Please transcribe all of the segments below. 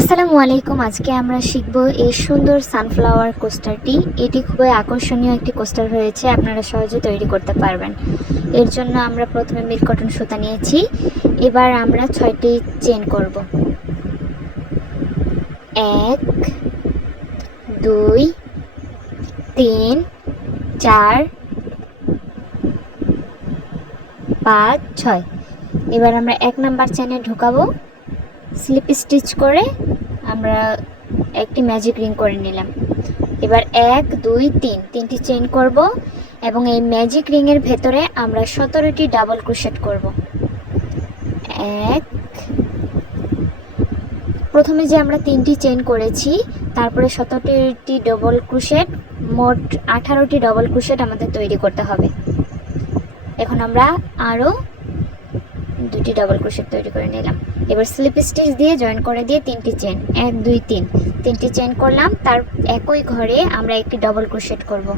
আসসালামু আলাইকুম। আজকে আমরা শিখব এই সুন্দর সানফ্লাওয়ার কোস্টারটি। এটি খুবই আকর্ষণীয় একটি কোস্টার হয়েছে, আপনারা সহজে তৈরি করতে পারবেন। এর জন্য আমরা প্রথমে মিল্ক কটন সুতা নিয়েছি। এবার আমরা 6টি চেন করব। 1 2 3 4 5 6। এবার আমরা 1 নাম্বার চেনে ঢোকাবো। স্লিপ স্টিচ করে আমরা একটি ম্যাজিক রিং করে নিলাম। এবার 1 2 3 তিনটি চেইন করব এবং এই ম্যাজিক রিং এর ভেতরে আমরা 17টি ডাবল ক্রোশেট করব। প্রথমে যে আমরা 3টি চেইন করেছি, তারপরে 17টি ডাবল ক্রোশেট, মোট 18টি ডাবল ক্রোশেট আমাদের তৈরি করতে হবে। এখন আমরা আরো 2টি ডাবল ক্রোশেট তৈরি করে নিলাম। এবার স্লিপ স্টিচ দিয়ে জয়েন করে দিয়ে 3টি চেইন, 1 2 3 তিনটি চেইন করলাম। তার একই ঘরে আমরা একটি ডাবল ক্রোশেট করব।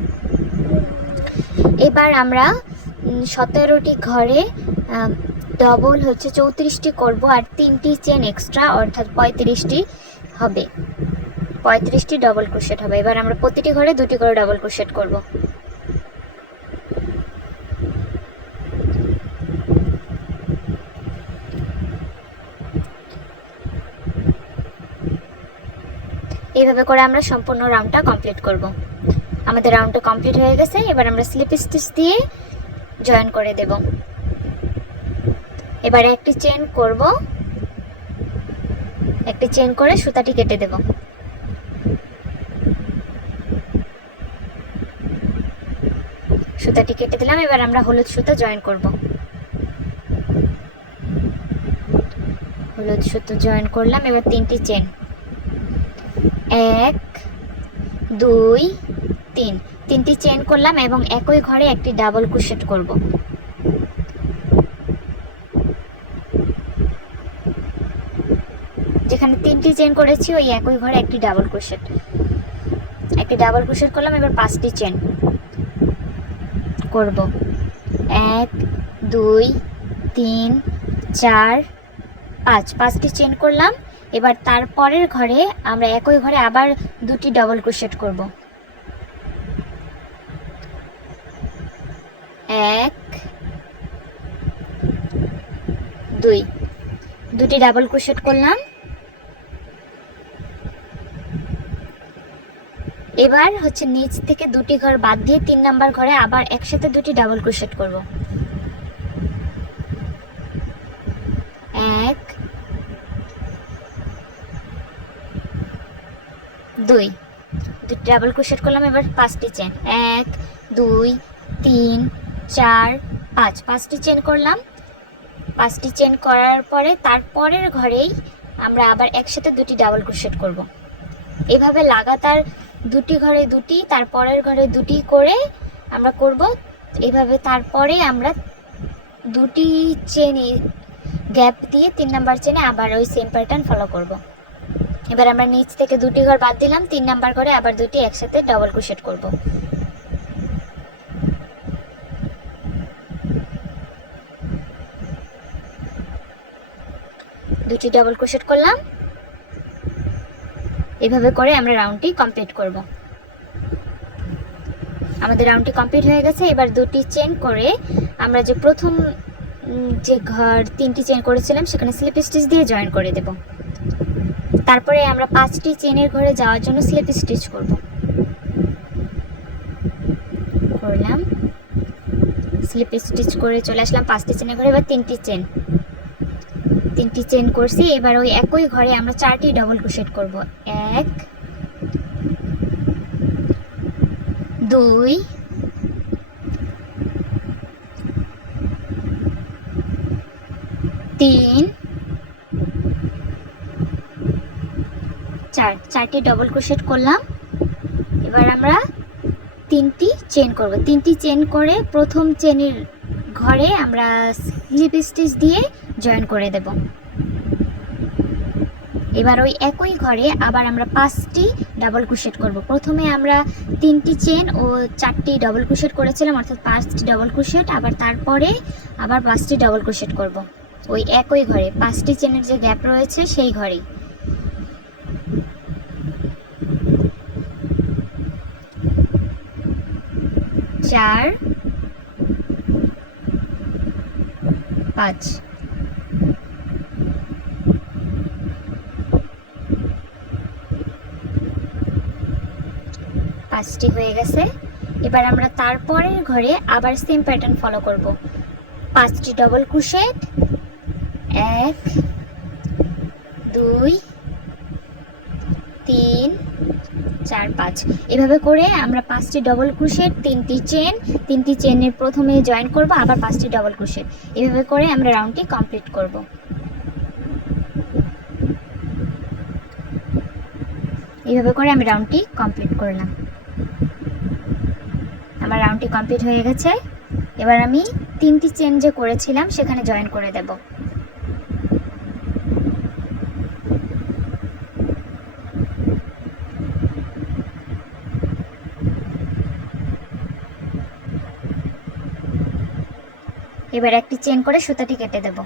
এবার আমরা 17টি ঘরে ডাবল হচ্ছে 34টি করব, আর 3টি চেইন এক্সট্রা অর্থাৎ 35টি হবে। 35টি ডাবল ক্রোশেট হবে। এবার আমরা প্রতিটি ঘরে 2টি করে ডাবল ক্রোশেট করব। এইভাবে করে আমরা সম্পূর্ণ রাউন্ডটা কমপ্লিট করব। আমাদের রাউন্ডটা কমপ্লিট হয়ে গেছে। এবার আমরা স্লিপ স্টিচ দিয়ে জয়েন করে দেব। এবার একটি চেইন করব, একটি চেইন করে সুতাটি কেটে দেব। সুতাটি কেটে দিলাম। এবার আমরা হলুদ সুতা জয়েন করব। হলুদ সুতা জয়েন করলাম। এবার 3টি চেইন, 1 2 3 তিনটি চেইন করলাম এবং একই ঘরে একটি ডাবল ক্রোশেট করব। যেখানে 3টি চেইন করেছি ওই একই ঘরে একটি ডাবল ক্রোশেট, করলাম। এবার 5টি চেইন করব। 1 2 3 4 5 5টি চেইন করলাম। এবার তারপরের ঘরে আমরা একই ঘরে আবার 2টি ডাবল ক্রোশেট করব। 1 2 2টি ডাবল ক্রোশেট করলাম। এবার হচ্ছে নিচ থেকে 2টি ঘর বাদ দিয়ে 3 নাম্বার ঘরে আবার একসাথে 2টি ডাবল ক্রোশেট করব। 1 2 2টি ডাবল ক্রোশেট করলাম। এবার 5টি চেইন, 1 2 3 4 5 5টি চেইন করলাম। 5টি চেইন করার পরে তারপরের ঘরেই আমরা আবার একসাথে 2টি ডাবল ক্রোশেট করব। এইভাবে লাগাতার 2টি ঘরে 2টি, তারপরের ঘরে 2টি করে আমরা করব। এইভাবে তারপরে আমরা 2টি চেইন গ্যাপ দিয়ে 3 নাম্বার চেইনে আবার ওই সেম প্যাটার্ন ফলো করব। এবার আমরা নিচ থেকে 2টি ঘর বাদ দিলাম, 3 নাম্বার ঘরে আবার 2টি একসাথে ডাবল ক্রোশেট করব। দুটি ডাবল ক্রোশেট করলাম। এভাবে করে আমরা রাউন্ডটি কমপ্লিট করব। আমাদের রাউন্ডটি কমপ্লিট হয়ে গেছে। এবার 2টি চেইন করে আমরা যে প্রথম যে ঘর 3টি চেইন করেছিলাম সেখানে স্লিপ স্টিচ দিয়ে জয়েন করে দেব। তারপরে আমরা 5টি চেইনের ঘরে যাওয়ার জন্য স্লিপ স্টিচ করলাম। স্লিপ স্টিচ করে চলে আসলাম 5টি চেইনের ঘরে। এবার 3টি চেইন করছি। এবার ওই একই ঘরে আমরা 4টি ডাবল ক্রোশেট করব। 1 2 3 4 4টি ডাবল ক্রোশেট করলাম। এবার আমরা 3টি চেইন করব। 3টি চেইন করে প্রথম চেইনের ঘরে আমরা স্লিপ স্টিচ দিয়ে জয়েন করে দেব। এবার ওই একই ঘরে আবার আমরা 5টি ডাবল ক্রোশেট করব। প্রথমে আমরা 3টি চেইন ও 4টি ডাবল ক্রোশেট করেছিলাম, অর্থাৎ 5টি ডাবল ক্রোশেট। আবার তারপরে আবার 5টি ডাবল ক্রোশেট করব ওই একই ঘরে, 5টি চেইনের যে গ্যাপ রয়েছে সেই ঘরেই। 4 5। পাঁচটি হয়ে গেছে। এবার আমরা তারপরের ঘরে আবার সেম প্যাটার্ন ফলো করব। 5টি ডবল ক্রোশেট, 1 2 3 4 5। এভাবে করে আমরা 5টি ডবল ক্রোশেট, 3টি চেন, 3টি চেনের প্রথমে জয়েন করব, আবার 5টি ডবল ক্রোশেট। এভাবে করে আমরা রাউন্ডটি কমপ্লিট করব। এইভাবে করে আমি রাউন্ডটি কমপ্লিট করলাম। আমার রাউন্ডটি কমপ্লিট হয়ে গেছে। এবার আমি 3টি চেন যে করেছিলাম সেখানে জয়েন করে দেব। এবার একটি চেন করে সুতাটি কেটে দেব।